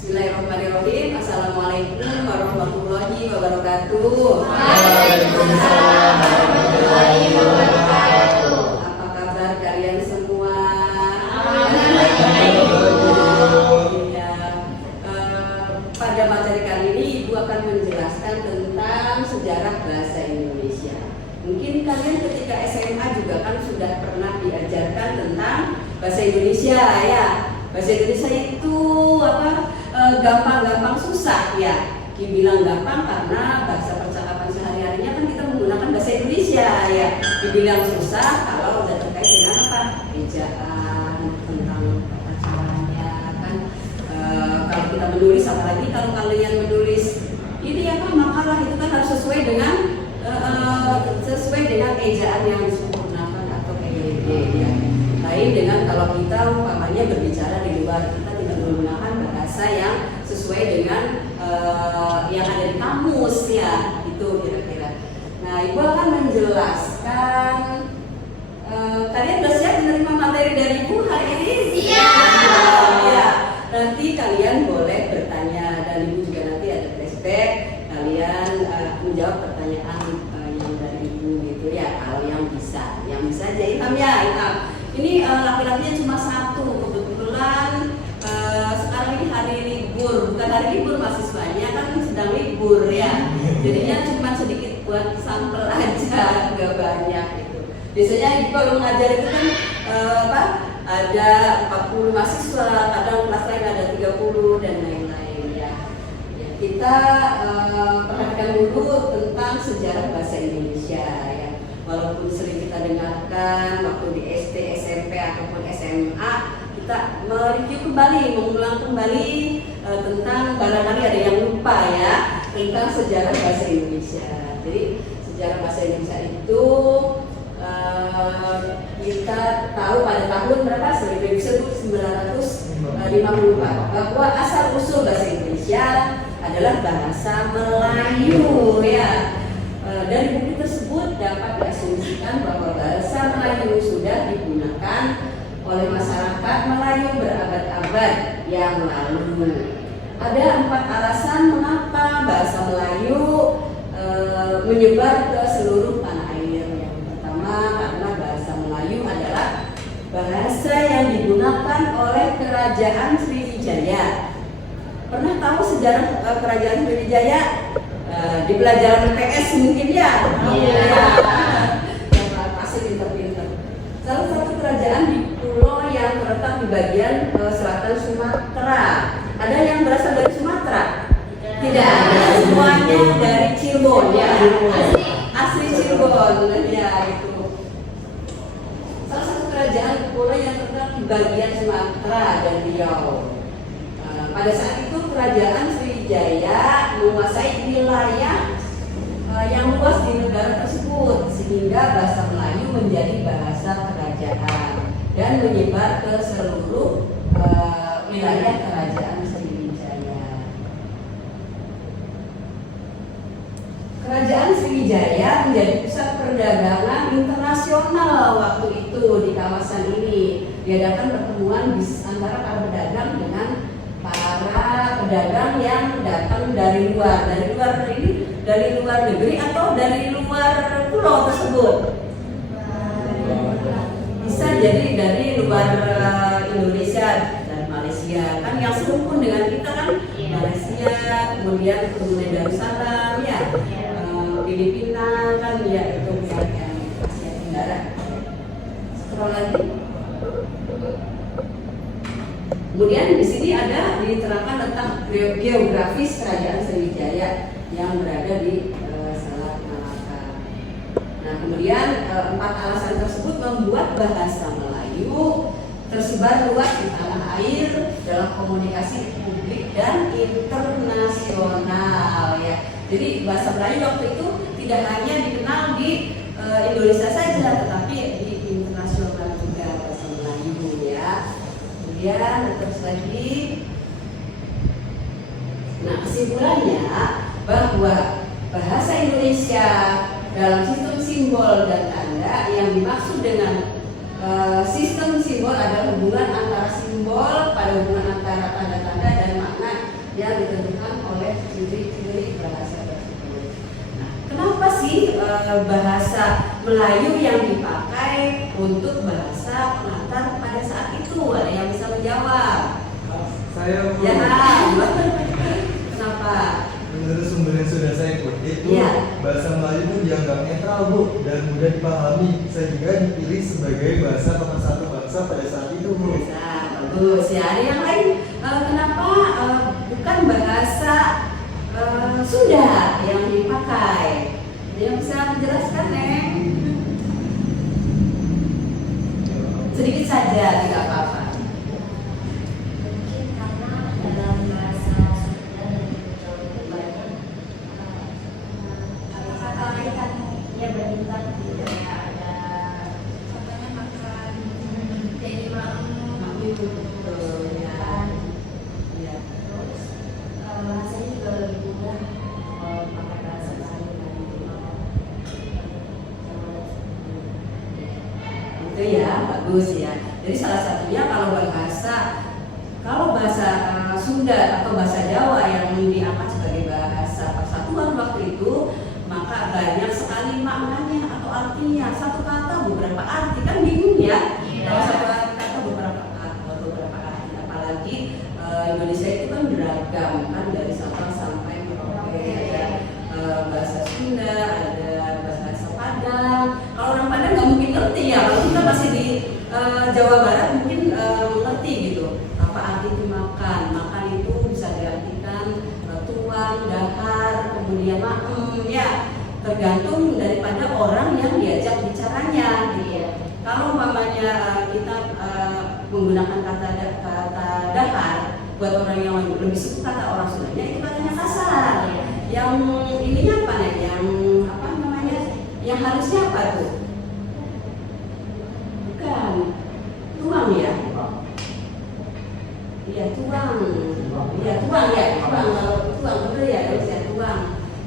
Bismillahirrahmanirrahim. Assalamualaikum warahmatullahi wabarakatuh. Waalaikumsalam warahmatullahi wabarakatuh. Apa kabar kalian semua? Ya, pada materi kali ini Ibu akan menjelaskan tentang sejarah bahasa Indonesia. Mungkin kalian ketika SMA juga kan sudah pernah diajarkan tentang bahasa Indonesia ya. Bahasa Indonesia itu gampang-gampang susah ya. Dibilang gampang karena bahasa percakapan sehari-harinya kan kita menggunakan bahasa Indonesia ya. Dibilang susah kalau udah terkait dengan apa? Ejaan, tentang tata caranya kan. Kalau kita menulis, apalagi kalau kalian menulis ini apa makalah itu kan harus sesuai dengan ejaan yang disempurnakan atau kayak ya. Lain dengan kalau kita umpamanya berbicara di luar, kita tidak menggunakan bahasa yang sesuai dengan yang ada di kamus ya, itu kira-kira. Nah, Ibu akan menjelaskan. Kalian sudah siap menerima materi dari Ibu hari ini? Siap. Ya, nanti kalian boleh bertanya dan Ibu juga nanti ada flashback. Kalian menjawab pertanyaan yang dari Ibu gitu ya, kalau yang bisa aja Ilham ya, Ilham. Ini laki-lakinya cuma satu, kebetulan sekarang ini hari libur, bukan hari libur mahasiswanya kan sedang libur ya. Jadinya cuma sedikit buat sampel aja, nggak banyak gitu. Biasanya Ibu kalau mengajar itu kan ada 40 mahasiswa, kadang kelas lain ada 30 dan lain-lain ya. Kita perhatikan dulu tentang sejarah bahasa Indonesia ya. Walaupun sering kita dengarkan waktu di SD, SMP ataupun SMA, kita mereview kembali, mengulang kembali tentang barangkali ada yang lupa ya tentang sejarah bahasa Indonesia. Jadi sejarah bahasa Indonesia itu kita tahu pada tahun berapa? 1954 bahwa asal usul bahasa Indonesia adalah bahasa Melayu ya. Dari buku tersebut dapat diasumsikan bahwa bahasa Melayu sudah digunakan oleh masyarakat Melayu berabad-abad yang lalu. Ada 4 alasan mengapa bahasa Melayu menyebar ke seluruh tanah air. Yang pertama, karena bahasa Melayu adalah bahasa yang digunakan oleh Kerajaan Sriwijaya. Pernah tahu sejarah Kerajaan Sriwijaya? Di pelajaran PS mungkin ya. Pasti pinter-pinter. Salah satu kerajaan di pulau yang terletak di bagian selatan Sumatera. Ada yang berasal dari Sumatera? Tidak ada, semuanya dari Cirebon ya. Asli Cirebon ya gitu. Salah satu kerajaan di pulau yang terletak di bagian Sumatera dan Riau. Pada saat itu kerajaan Sriwijaya menguasai wilayah yang luas di negara tersebut sehingga bahasa Melayu menjadi bahasa kerajaan dan menyebar ke seluruh wilayah kerajaan Sriwijaya. Kerajaan Sriwijaya menjadi pusat perdagangan internasional waktu itu di kawasan ini. Diadakan pertemuan bisnis antara para pedagang dengan para pedagang yang datang dari luar negeri atau dari luar pulau tersebut. Bisa jadi dari luar Indonesia dan Malaysia kan yang serumpun dengan kita kan Malaysia, kemudian Darussalam ya, Filipina kan ya, itu yang Asia Tenggara. Scroll lagi. Kemudian di sini ada diterangkan tentang geografis kerajaan Sriwijaya yang berada di Selat Malaka. Nah, kemudian 4 alasan tersebut membuat bahasa Melayu tersebar luas di tanah air dalam komunikasi publik dan internasional ya. Jadi bahasa Melayu waktu itu tidak hanya dikenal di Indonesia saja, tetapi di internasional juga bahasa Melayu ya. Kemudian terus lagi, nah kesimpulannya bahwa bahasa Indonesia dalam sistem simbol dan tanda yang dimaksud dengan sistem simbol adalah hubungan antara simbol pada hubungan antara tanda-tanda dan makna ciri-ciri bahasa tersebut. Nah, kenapa sih bahasa Melayu yang dipakai untuk bahasa pengantar pada saat itu? Ada yang bisa menjawab? Saya Ya, kenapa? menurut sumber yang sudah saya kutip, Iya. bahasa Melayu itu dianggap netral, Bu, dan mudah dipahami sehingga dipilih sebagai bahasa pemersatu bangsa pada saat itu, Bu. Nah, bagus ya. Ada yang lain? Kenapa bukan bahasa Sunda yang dipakai? Ada yang bisa menjelaskan, Neng? Sedikit saja, tidak apa-apa. Mungkin karena dalam bahasa Sunda dan Jawa itu banyak kata-kata lain kan ya berlipat gitu ya, ada contohnya makan, jadi Maknanya itu betul ya. Ya. terus bahasanya juga lebih mudah pakai bahasa sehari-hari. Itu ya, bagus ya. Jadi salah satunya kalau bahasa Sunda atau bahasa Jawa yang diangkat sebagai bahasa persatuan waktu itu, maka banyak sekali maknanya atau artinya. Satu kata beberapa arti, kan bingung ya. Kalau satu kata beberapa arti, apalagi Indonesia itu kan beragam kan, dari Sabang sampai Merauke, ada bahasa Sunda, ada bahasa Padang. Kalau orang Padang nggak mungkin ngerti ya, kalau kita masih di Jawa Barat mungkin mengerti gitu apa arti itu makan. Makan itu bisa diartikan tuang, dahar, kemudian maem ya, tergantung daripada orang yang diajak bicaranya gitu. Kalau umpamanya kita menggunakan kata dahar buat orang yang lebih suka kata orang Sundanya, itu katanya kasar. Yang ininya apa nih? Yang apa namanya? Yang harusnya apa tuh? Bukan tuang ya? Iya tuang. Iya tuang ya. Kalau tuang betul ya, harus ya tuang.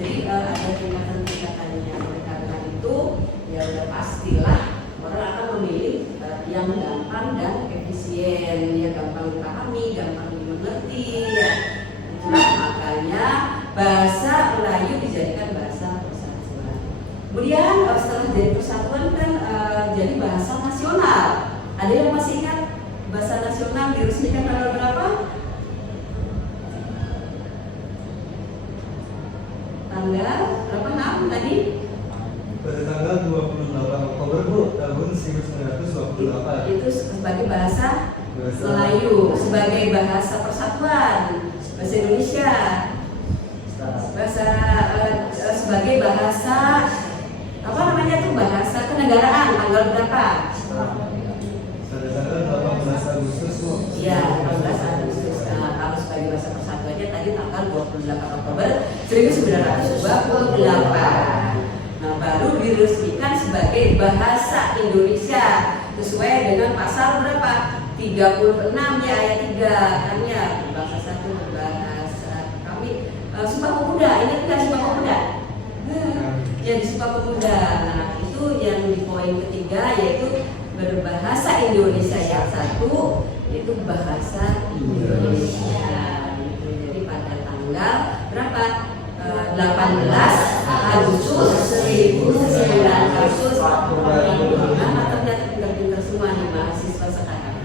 Jadi ada tingkatan-tingkatannya. Oleh karena itu ya udah pastilah orang akan memilih yang gampang dan efisien, ya gampang dipahami, gampang dimengerti. Ya. Itulah makanya bahasa Melayu dijadikan bahasa persatuan. Kemudian setelah jadi persatuan kan jadi bahasa nasional. Ada yang masih ingat bahasa nasional diresmikan tanggal berapa? Tanggal berapa tadi? Pada tanggal 28 Oktober, Bu, tahun 1928. Itu sebagai bahasa Melayu, sebagai bahasa persatuan, bahasa Indonesia, sebagai bahasa apa namanya tuh, bahasa kenegaraan. Tanggal berapa? Pada tanggal 18 Agustus, Bu. Iya, 18 Agustus. Kalau sebagai bahasa persatuannya tadi tanggal 28 Oktober 1928. Nah, baru diresmikan sebagai bahasa Indonesia sesuai dengan pasal berapa? 36 ya, ayat 3 kan ya, bahasa satu berbahasa kami Sumpah Pemuda. Ingat nggak Sumpah Pemuda? Ya, di Sumpah Pemuda. Nah, itu yang di poin ketiga yaitu berbahasa Indonesia, yang satu yaitu bahasa Indonesia. Jadi pada tanggal berapa? 18 Agustus 1948. Ternyata pintar-pintar semua nih mahasiswa sekarang.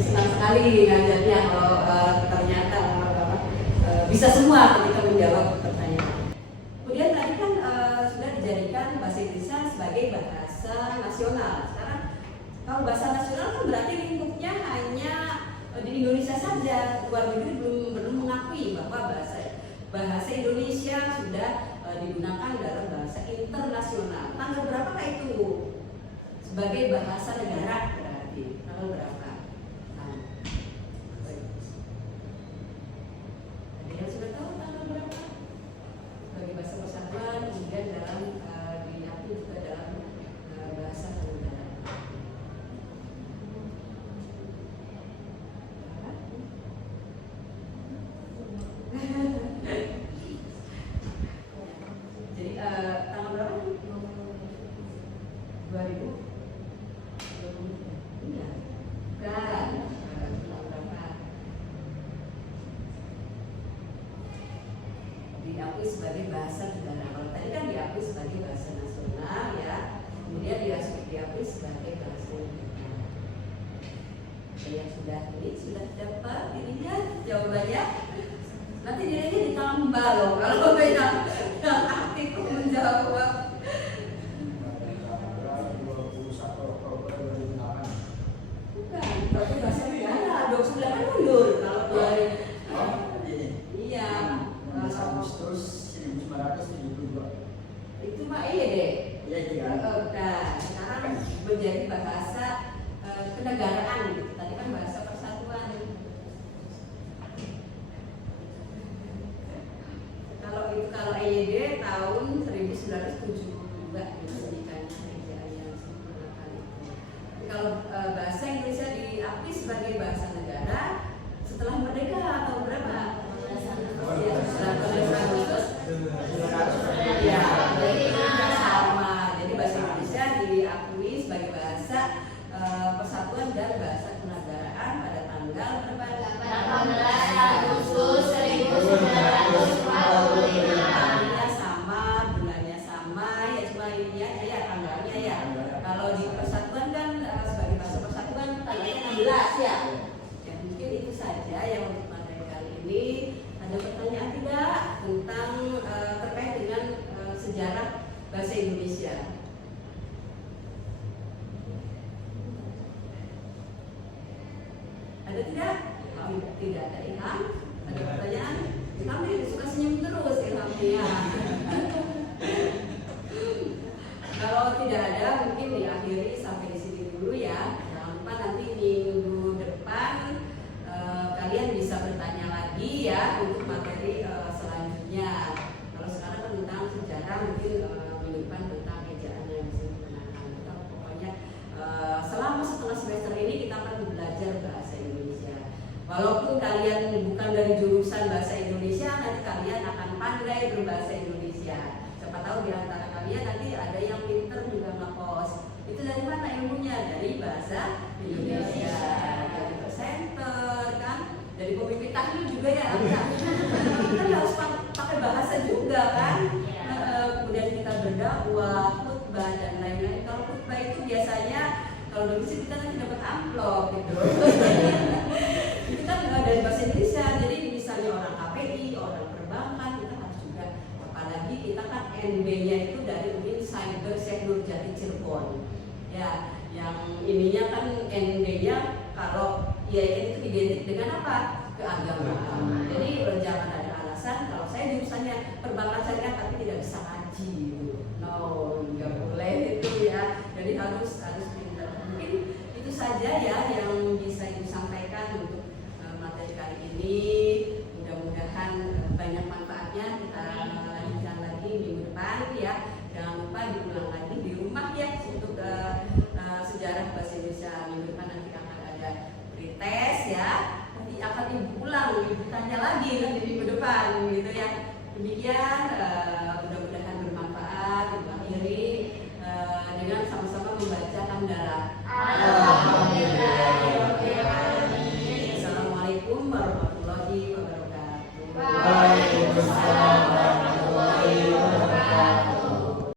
Senang sekali ngajarnya kalau ternyata bisa semua ketika menjawab pertanyaan. Kemudian tadi kan sudah dijadikan bahasa Indonesia sebagai bahasa nasional. Sekarang kalau bahasa nasional kan berarti lingkupnya hanya di Indonesia saja. Luar negeri belum mengakui bahwa bahasa Indonesia sudah digunakan dalam bahasa internasional. Tanggal berapakah itu sebagai bahasa negara berarti? Tanggal berapa? Ada yang sudah tahu tanggal berapa? Sebagai bahasa persatuan, kemudian dalam diakui juga dalam bahasa negara. Jadi tanggal berapa? 2000? Iya. diakui sebagai bahasa negara. Kalau tadi kan diakui sebagai bahasa nasional ya, kemudian diakui sebagai bahasa negara. Yang sudah dapat dirinya jawabannya. Nanti dirinya ditambah loh kalau yang aktif menjawab. Bukan, kalau bahasa negara 29 kan mundur kalau dari iya. Agustus 1972. Itu mah iya deh. Iya itu kan. Nah, sekarang menjadi bahasa kenegaraan gitu. Tadi kan bahasa persatuan. Kalau EYD tahun 1972 disediakannya kerjaan yang sempurnakan itu. Tapi kalau bahasa Indonesia diakui sebagai bahasa negara setelah merdeka atau berapa? Ya, setelah 15 Agustus. Ya, jadi sama. Jadi bahasa Indonesia diakui sebagai bahasa persatuan dan bahasa kenegaraan pada tanggal berapa? 18 Agustus 1945. Tanggalnya sama, bulannya sama, ya cuma ini aja ya tanggalnya ya. Kalau di persatuan kan sebagai bahasa persatuan tanggalnya 16 ya. Ya mungkin itu saja yang untuk materi kali ini. Ada pertanyaan tidak tentang terkait dengan sejarah bahasa Indonesia? Ada tidak? Tidak ada. Ilham? Ada pertanyaan? Ilham ini suka senyum terus Ilhamnya. Kalau tidak ada mungkin diakhiri sampai di sini dulu ya. Jangan lupa nanti minggu depan kalian bisa bertanya lagi ya untuk materi selanjutnya. Kalau sekarang kan tentang sejarah, mungkin minggu depan tentang ejaan yang bisa digunakan. Kita pokoknya selama setengah semester ini kita akan belajar bahasa Indonesia. Walaupun kalian bukan dari jurusan bahasa Indonesia, nanti kalian akan pandai berbahasa Indonesia. Siapa tahu di antara kalian nanti ada yang pinter juga ngekos. Itu dari mana ilmunya? Dari bahasa Indonesia. Dari presenter kan, dari pemimpin tahlil juga ya. Kan harus pakai bahasa juga kan. Kemudian kita berdakwah, khutbah dan lain-lain. Kalau khutbah itu biasanya kalau dulu sih kita nanti dapat amplop gitu. Itu kan dari bahasa Indonesia. Jadi misalnya orang KPI, orang perbankan, kita harus juga, apalagi kita kan NB-nya itu dari UIN Cyber Syekh Nurjati Cirebon. Ya, yang ininya kan NB-nya kalau IAIN itu identik dengan apa? Keagamaan. Jadi jangan ada alasan kalau saya jurusannya perbankan syariah tapi tidak bisa ngaji gitu. No, nggak boleh itu ya. Jadi harus pintar. Mungkin itu saja ya yang bisa ibu sampaikan untuk materi kali ini. Mudah-mudahan banyak manfaatnya. Kita lanjutkan lagi minggu depan ya. Jangan lupa diulang lagi di rumah ya untuk sejarah bahasa Indonesia. Minggu depan nanti akan ada pretest ya. Nanti akan ibu ulang, ibu tanya lagi nanti minggu depan gitu ya. Demikian mudah-mudahan bermanfaat. Ibu akhiri dengan sama-sama membaca hamdalah.